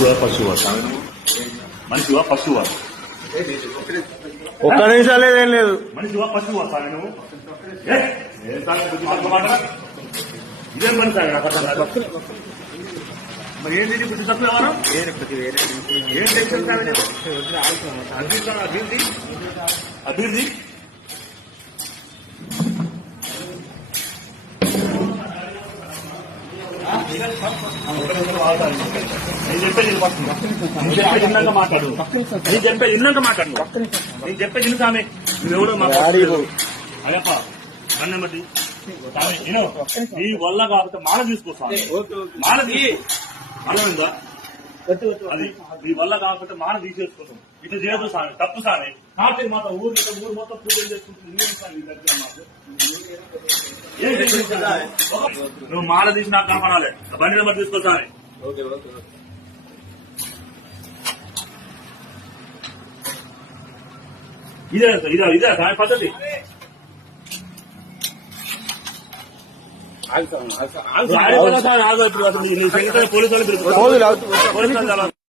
మనిషివా పశువా మనిషివా పశువా ఒక్క నిమిషాలు లేదేం లేదు. మనిషివా పశువా సామి నువ్వు ఇదేం పని సార్ నాకు అర్థం కాదు. మరి ఏంటి బుద్ధి తక్కువ ఎవరు ఏం టెన్షన్ అభివృద్ధి అభివృద్ధి నేను చెప్పేది ఇన్నాక మాట్లాడు నేను చెప్పేది ఇన్నాక మాట్లాడు నేను చెప్పేది ఇన్ని సామె నువ్వెవడో అదేప అన్నమతి ఈ వల్ల కాకపోతే మాల తీసుకోసాను మాల అర్థమైందా అది మీ వల్ల కాకపోతే మాల తీసేసుకోవడం ఇట్లా చేయదు సామె తప్పు సామె కాబట్టి మాత్రం ఊరు మొత్తం పూజలు చేసుకుంటుంది నువ్వు మాల తీసి నాకు కనపడాలి బండి నెంబర్ తీసుకోసాని ఇదే ఇదే సామె పద్ధతి పోలీసు వాళ్ళు